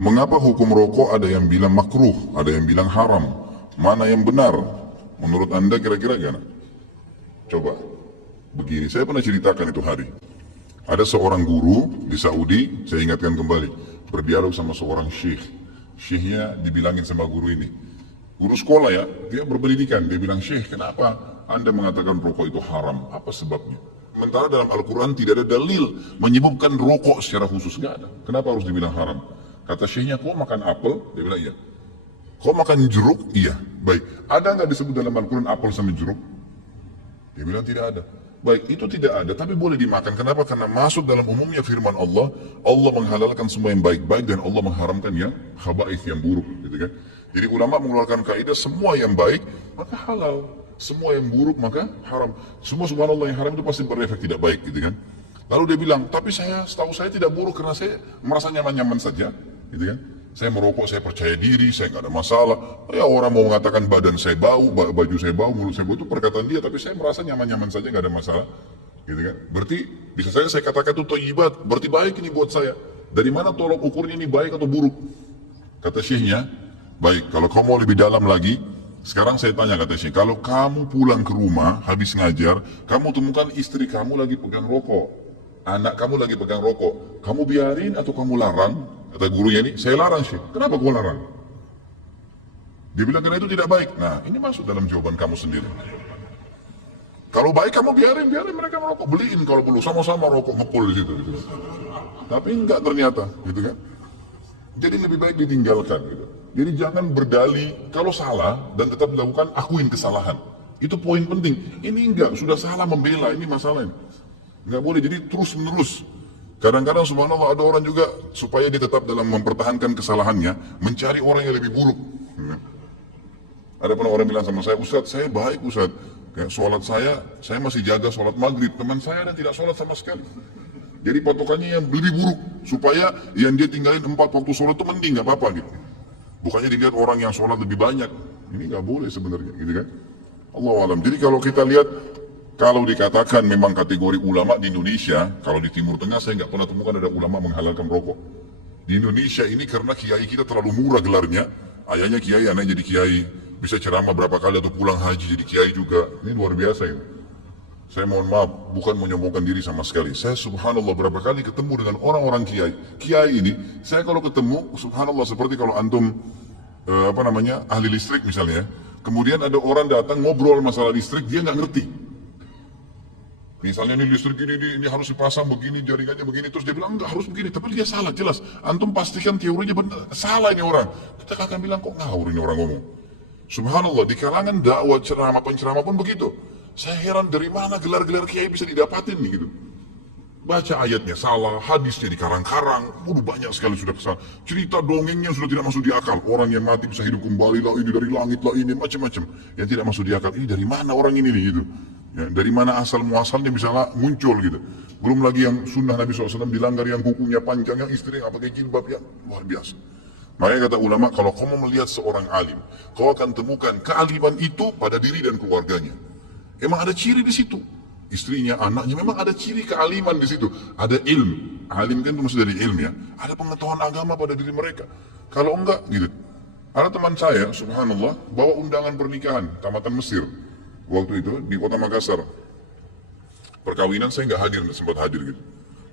Mengapa hukum rokok ada yang bilang makruh, ada yang bilang haram? Mana yang benar? Menurut Anda kira-kira gimana? Coba, begini, saya pernah ceritakan itu hari. Ada seorang guru di Saudi, saya ingatkan kembali, berdialog sama seorang syekh. Syekhnya dibilangin sama guru ini. Guru sekolah ya, dia berpendidikan, dia bilang, Syekh, kenapa Anda mengatakan rokok itu haram? Apa sebabnya? Sementara dalam Al-Quran tidak ada dalil menyebutkan rokok secara khusus, nggak ada. Kenapa harus dibilang haram? Kata syekhnya, kau makan apel? Dia bilang, iya. Kau makan jeruk? Iya. Baik, ada nggak disebut dalam Al-Quran apel sama jeruk? Dia bilang tidak ada. Baik, itu tidak ada, tapi boleh dimakan. Kenapa? Karena masuk dalam umumnya firman Allah, Allah menghalalkan semua yang baik-baik dan Allah mengharamkan yang khaba'ith, yang buruk, gitu kan? Jadi ulama mengeluarkan kaidah semua yang baik maka halal, semua yang buruk maka haram. Semua subhanallah yang haram itu pasti berefek tidak baik, gitu kan? Lalu dia bilang, tapi setahu saya tidak buruk karena saya merasa nyaman-nyaman saja, gitu kan? Saya merokok, saya percaya diri, saya nggak ada masalah. Ya orang mau mengatakan badan saya bau, baju saya bau, mulut saya bau, itu perkataan dia, tapi saya merasa nyaman-nyaman saja, nggak ada masalah, gitu kan? Berarti bisa saya katakan itu thayyibat, berarti baik ini buat saya. Dari mana tolok ukurnya ini baik atau buruk? Kata syekhnya, baik, kalau kamu mau lebih dalam lagi, sekarang saya tanya, kata syekh, kalau kamu pulang ke rumah habis ngajar, kamu temukan istri kamu lagi pegang rokok, anak kamu lagi pegang rokok, kamu biarin atau kamu larang? Kata gurunya ini, saya larang syekh. Kenapa kau larang? Dia bilang karena itu tidak baik. Nah, ini masuk dalam jawaban kamu sendiri. Kalau baik kamu biarin mereka merokok, beliin kalau perlu, sama-sama rokok ngepul di situ. Gitu. Tapi enggak ternyata, gitu kan? Jadi lebih baik ditinggalkan, gitu. Jadi jangan berdalih kalau salah dan tetap dilakukan, akuin kesalahan. Itu poin penting. Ini enggak, sudah salah membela, ini masalahnya. Enggak boleh, jadi terus menerus. Kadang-kadang subhanallah ada orang juga supaya dia tetap dalam mempertahankan kesalahannya, mencari orang yang lebih buruk. Ada pernah orang bilang sama saya, Ustadz, saya baik Ustadz. Kayak sholat saya masih jaga sholat maghrib. Teman saya ada tidak sholat sama sekali. Jadi patokannya yang lebih buruk, supaya yang dia tinggalin 4 waktu sholat itu mending, gak apa-apa gitu. Bukannya dilihat orang yang sholat lebih banyak. Ini gak boleh sebenarnya, gitu kan. Allahu a'lam. Jadi kalau kita lihat, kalau dikatakan memang kategori ulama di Indonesia, kalau di Timur Tengah saya nggak pernah temukan ada ulama menghalalkan rokok. Di Indonesia ini karena kiai kita terlalu murah gelarnya, ayahnya kiai, anaknya jadi kiai, bisa ceramah berapa kali atau pulang haji jadi kiai juga. Ini luar biasa ini. Saya mohon maaf, bukan menyombongkan diri sama sekali. Saya subhanallah berapa kali ketemu dengan orang-orang kiai. Kiai ini, saya kalau ketemu, subhanallah seperti kalau antum, ahli listrik misalnya, kemudian ada orang datang ngobrol masalah listrik, dia nggak ngerti. Misalnya ini listrik ini harus dipasang begini, jaringannya begini, terus dia bilang enggak harus begini, tapi dia salah jelas. Antum pastikan teorinya benar, salah ini orang. Kita akan bilang kok ngawur ini orang ngomong. Subhanallah, di kalangan dakwah ceramah penceramah pun begitu. Saya heran dari mana gelar-gelar kiai bisa didapatin nih gitu. Baca ayatnya salah, hadisnya dikarang-karang, banyak sekali sudah kesalahan. Cerita dongengnya sudah tidak masuk di akal. Orang yang mati bisa hidup kembali lah, ini dari langit lah, ini macam-macam. Yang tidak masuk di akal, ini dari mana orang ini nih gitu. Ya, dari mana asal muasalnya bisa muncul gitu. Belum lagi yang sunnah Nabi SAW dilanggar, yang kukunya panjang, yang istri nggak pakai jilbab, yang luar biasa. Makanya kata ulama, kalau kamu melihat seorang alim, kau akan temukan kealiman itu pada diri dan keluarganya. Emang ada ciri di situ. Istrinya, anaknya, memang ada ciri kealiman di situ. Ada ilmu. Alim kan itu maksud dari ilmu ya. Ada pengetahuan agama pada diri mereka. Kalau enggak gitu. Ada teman saya, subhanallah, bawa undangan pernikahan tamatan Mesir. Waktu itu di kota Makassar. Perkawinan saya nggak hadir, nggak sempat hadir gitu.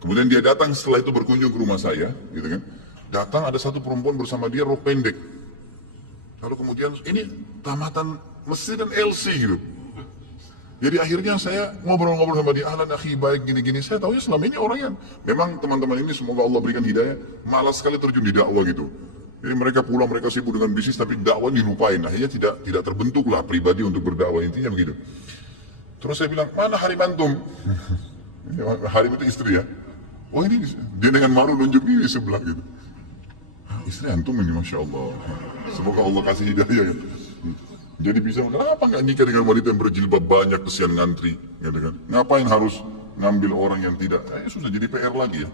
Kemudian dia datang setelah itu berkunjung ke rumah saya, gitu kan. Datang ada satu perempuan bersama dia rok pendek. Lalu kemudian ini tamatan Mesir dan LC gitu. Jadi akhirnya saya ngobrol-ngobrol sama dia, ahlan akhi baik gini-gini. Saya tahu ya selama ini orang yang memang teman-teman ini semoga Allah berikan hidayah, malas sekali terjun di dakwah gitu. Jadi mereka pulang, mereka sibuk dengan bisnis, tapi dakwah dilupain. Akhirnya tidak terbentuklah pribadi untuk berdakwah, intinya begitu. Terus saya bilang, mana Harim antum? Harim itu istri ya. Oh ini, dia dengan malu nunjuk ini di sebelah gitu. Istri antum ini, Masya Allah. Semoga Allah kasih hidayah gitu. Jadi bisa, kenapa nggak nikah dengan wanita yang berjilbab banyak, kesian ngantri, gitu kan? Ngapain harus ngambil orang yang tidak? Susah jadi PR lagi ya.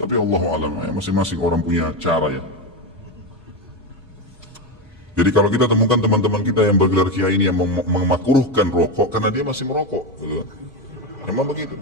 Tapi Allahu'alam, masing-masing orang punya cara ya. Jadi kalau kita temukan teman-teman kita yang bergelar kiai ini yang memakruhkan rokok karena dia masih merokok, gitu kan? Memang begitu.